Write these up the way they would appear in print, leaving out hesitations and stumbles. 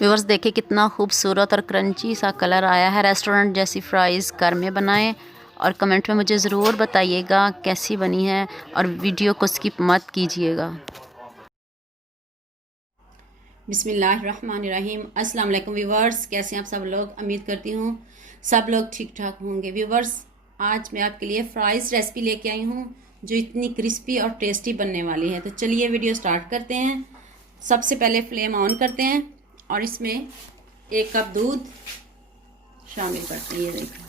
Viewers देखिए कितना खूबसूरत और क्रंची सा कलर आया है। रेस्टोरेंट जैसी फ्राइज़ घर में बनाएं और कमेंट में मुझे ज़रूर बताइएगा कैसी बनी है और वीडियो को स्किप मत कीजिएगा। बिस्मिल्लाहिर्रहमानिर्रहीम। अस्सलाम वालेकुम व्यूअर्स, कैसे हैं आप सब लोग। उम्मीद करती हूँ सब लोग ठीक ठाक होंगे। व्यूअर्स आज मैं आपके लिए फ्राइज़ रेसिपी लेके आई हूँ जो इतनी क्रिस्पी और टेस्टी बनने वाली है। तो चलिए वीडियो स्टार्ट करते हैं। सबसे पहले फ्लेम ऑन करते हैं और इसमें 1 कप दूध शामिल करते हैं। ये देखिए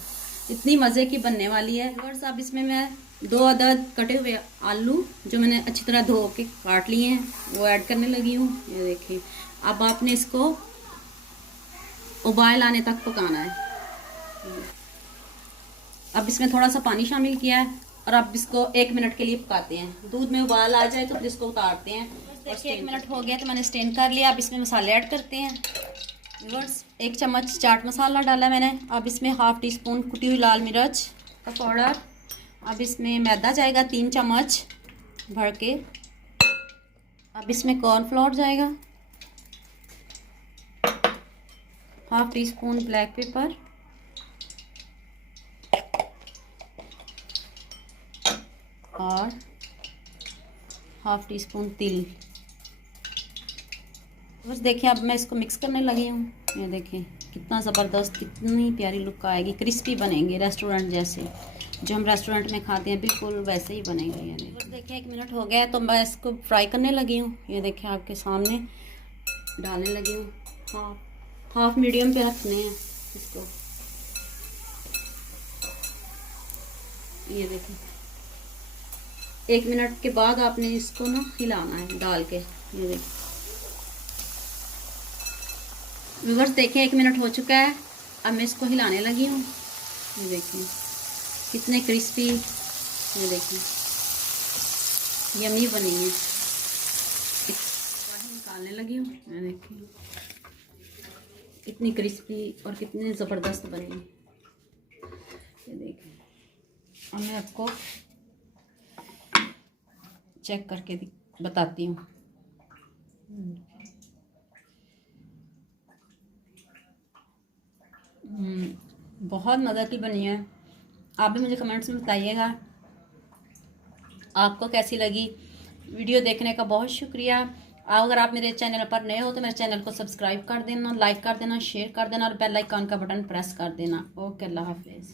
इतनी मज़े की बनने वाली है। व्यूअर्स अब इसमें मैं 2 अदद कटे हुए आलू जो मैंने अच्छी तरह धो के काट लिए हैं वो ऐड करने लगी हूँ। ये देखिए अब आपने इसको उबाल आने तक पकाना है। अब इसमें थोड़ा सा पानी शामिल किया है और अब इसको 1 मिनट के लिए पकाते हैं। दूध में उबाल आ जाए तो फिर इसको उतारते हैं। देखिए 1 मिनट हो गया तो मैंने स्टेन कर लिया। अब इसमें मसाले ऐड करते हैं। व्यूअर्स 1 चम्मच चाट मसाला डाला मैंने। अब इसमें हाफ टी स्पून कुटी हुई लाल मिर्च का पाउडर। अब इसमें मैदा जाएगा 3 चम्मच भर के। अब इसमें कॉर्नफ्लोर जाएगा, half tea spoon black pepper और हाफ टी स्पून तिल। बस देखिए अब मैं इसको मिक्स करने लगी हूँ। ये देखिए कितना ज़बरदस्त, कितनी प्यारी लुक आएगी, क्रिस्पी बनेंगे रेस्टोरेंट जैसे। जो हम रेस्टोरेंट में खाते हैं बिल्कुल वैसे ही बनेंगे। ये बस देखिए 1 मिनट हो गया तो मैं इसको फ्राई करने लगी हूँ। ये देखिए आपके सामने डालने लगी हूँ। हाफ मीडियम पे रखने हैं इसको। ये देखिए 1 मिनट के बाद आपने इसको ना हिलाना है डाल के। ये देखिए व्यूअर्स देखिए 1 मिनट हो चुका है। अब मैं इसको हिलाने लगी हूँ। ये देखिए कितने क्रिस्पी, ये देखिए यमी बनी है। निकालने लगी हूँ। ये देखिए कितनी क्रिस्पी और कितने ज़बरदस्त बनी है। ये देखिए अब मैं आपको चेक करके बताती हूँ। बहुत मज़े की बनी है। आप भी मुझे कमेंट्स में बताइएगा आपको कैसी लगी। वीडियो देखने का बहुत शुक्रिया। अगर आप मेरे चैनल पर नए हो तो मेरे चैनल को सब्सक्राइब कर देना, लाइक कर देना, शेयर कर देना और बेल आइकन का बटन प्रेस कर देना। ओके, अल्लाह हाफिज़।